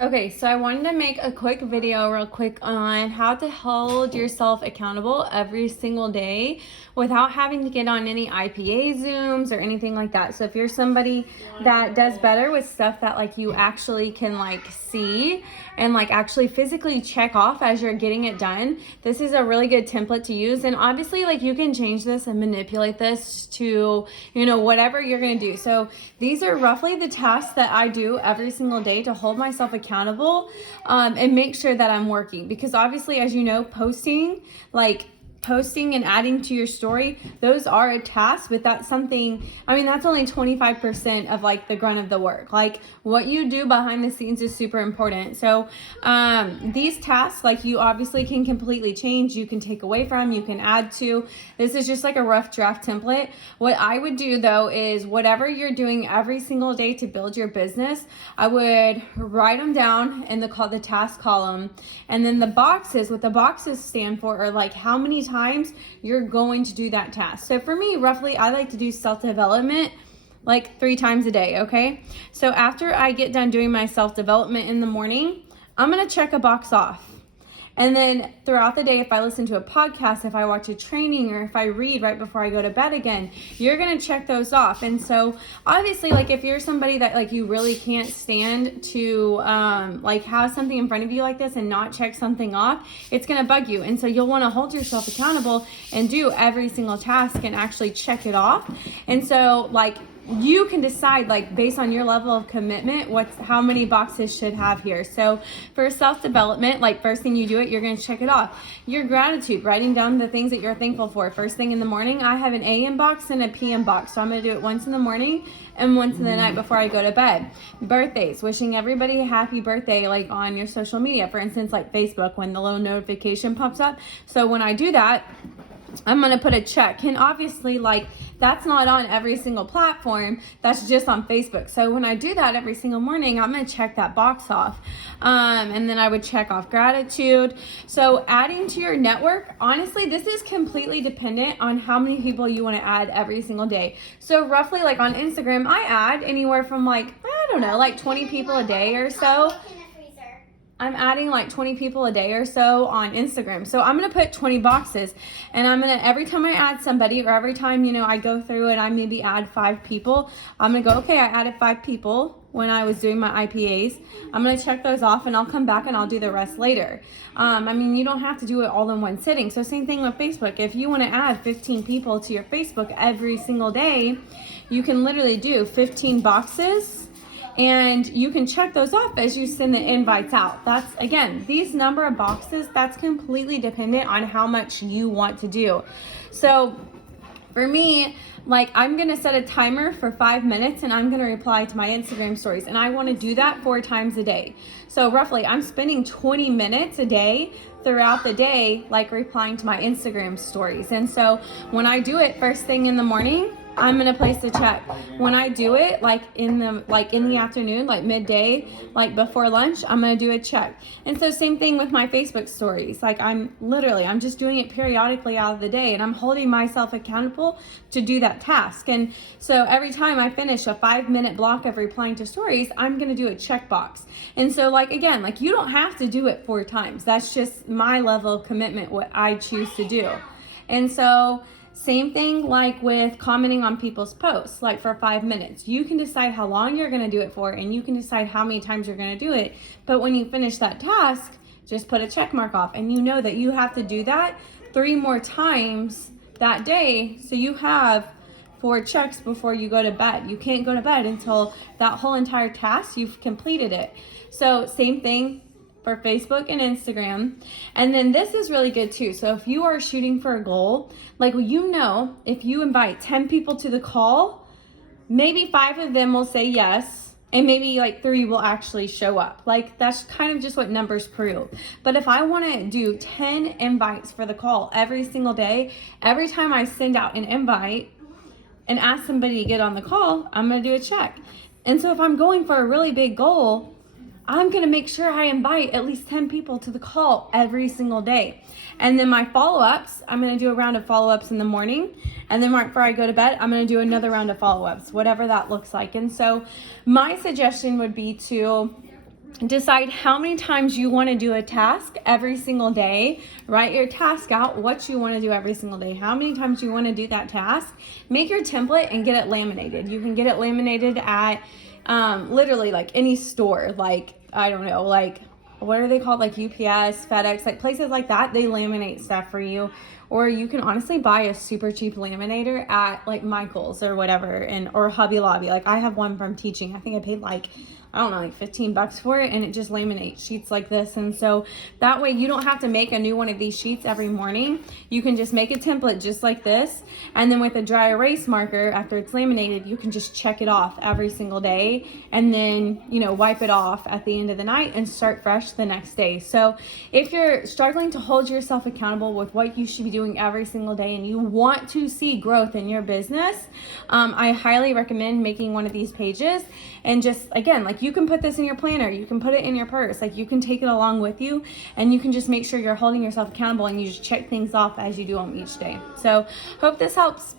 Okay, so I wanted to make a quick video real quick on how to hold yourself accountable every single day without having to get on any IPA Zooms or anything like that. So if you're somebody that does better with stuff that like you actually can like see and like actually physically check off as you're getting it done, this is a really good template to use. And obviously like you can change this and manipulate this to, whatever you're going to do. So these are roughly the tasks that I do every single day to hold myself accountable and make sure that I'm working, because obviously, as you know, posting and adding to your story, those are a task, but that's something, that's only 25% of like the grunt of the work. Like what you do behind the scenes is super important. So these tasks, like you obviously can completely change, you can take away from, you can add to. This is just like a rough draft template. What I would do though is whatever you're doing every single day to build your business, I would write them down in the task column, and then what the boxes stand for are like how many times you're going to do that task. So for me, roughly, I like to do self-development like 3 times a day, okay? So after I get done doing my self-development in the morning, I'm gonna check a box off. And then throughout the day, if I listen to a podcast, if I watch a training, or if I read right before I go to bed again, you're going to check those off. And so obviously, like if you're somebody that like you really can't stand to like have something in front of you like this and not check something off, it's going to bug you. And so you'll want to hold yourself accountable and do every single task and actually check it off. And so like you can decide, like based on your level of commitment, how many boxes should have here. So for self-development, like first thing you do it, you're going to check it off. Your gratitude, writing down the things that you're thankful for. First thing in the morning, I have an AM box and a PM box. So I'm going to do it once in the morning and once in the night before I go to bed. Birthdays, wishing everybody a happy birthday, like on your social media, for instance, like Facebook, when the little notification pops up. So when I do that, I'm going to put a check. And obviously, like, that's not on every single platform. That's just on Facebook. So when I do that every single morning, I'm going to check that box off. And then I would check off gratitude. So adding to your network, honestly, this is completely dependent on how many people you want to add every single day. So roughly, like on Instagram, I add anywhere from like 20 people a day or so. I'm adding like 20 people a day or so on Instagram. So I'm going to put 20 boxes, and every time I add somebody, or every time, I go through and I maybe add 5 people, I'm going to go, okay, I added 5 people when I was doing my IPAs. I'm going to check those off, and I'll come back and I'll do the rest later. You don't have to do it all in one sitting. So same thing with Facebook. If you want to add 15 people to your Facebook every single day, you can literally do 15 boxes. And you can check those off as you send the invites out. That's, again, these number of boxes, that's completely dependent on how much you want to do. So for me, like I'm going to set a timer for 5 minutes, and I'm going to reply to my Instagram stories. And I want to do that 4 times a day. So roughly I'm spending 20 minutes a day throughout the day, like replying to my Instagram stories. And so when I do it first thing in the morning, I'm going to place a check. When I do it like in the afternoon, like midday, like before lunch, I'm going to do a check. And so same thing with my Facebook stories. Like I'm just doing it periodically out of the day, and I'm holding myself accountable to do that task. And so every time I finish a 5-minute block of replying to stories, I'm going to do a checkbox. And so like, again, like you don't have to do it 4 times. That's just my level of commitment, what I choose to do. And so same thing like with commenting on people's posts, like for 5 minutes. You can decide how long you're going to do it for, and you can decide how many times you're going to do it. But when you finish that task, just put a check mark off, and you know that you have to do that 3 more times that day. So you have 4 checks before you go to bed. You can't go to bed until that whole entire task, you've completed it. So same thing for Facebook and Instagram. And then this is really good too. So if you are shooting for a goal, like if you invite 10 people to the call, maybe 5 of them will say yes, and maybe like 3 will actually show up. Like that's kind of just what numbers prove. But if I want to do 10 invites for the call every single day, every time I send out an invite and ask somebody to get on the call, I'm going to do a check. And so if I'm going for a really big goal, I'm going to make sure I invite at least 10 people to the call every single day. And then my follow-ups, I'm going to do a round of follow-ups in the morning. And then right before I go to bed, I'm going to do another round of follow-ups, whatever that looks like. And so my suggestion would be to decide how many times you want to do a task every single day. Write your task out, what you want to do every single day, how many times you want to do that task. Make your template and get it laminated. You can get it laminated at literally like any store, like I don't know, like what are they called, like UPS, FedEx, like places like that. They laminate stuff for you. Or you can honestly buy a super cheap laminator at like Michael's or whatever, or Hobby Lobby. Like I have one from teaching. I think I paid like, I don't know, like $15 for it, and it just laminates sheets like this. And so that way you don't have to make a new one of these sheets every morning. You can just make a template just like this, and then with a dry erase marker, after it's laminated, you can just check it off every single day, and then, you know, wipe it off at the end of the night and start fresh the next day. So if you're struggling to hold yourself accountable with what you should be doing every single day, and you want to see growth in your business, I highly recommend making one of these pages. And just, again, like you can put this in your planner, you can put it in your purse, like you can take it along with you, and you can just make sure you're holding yourself accountable and you just check things off as you do them each day. So hope this helps.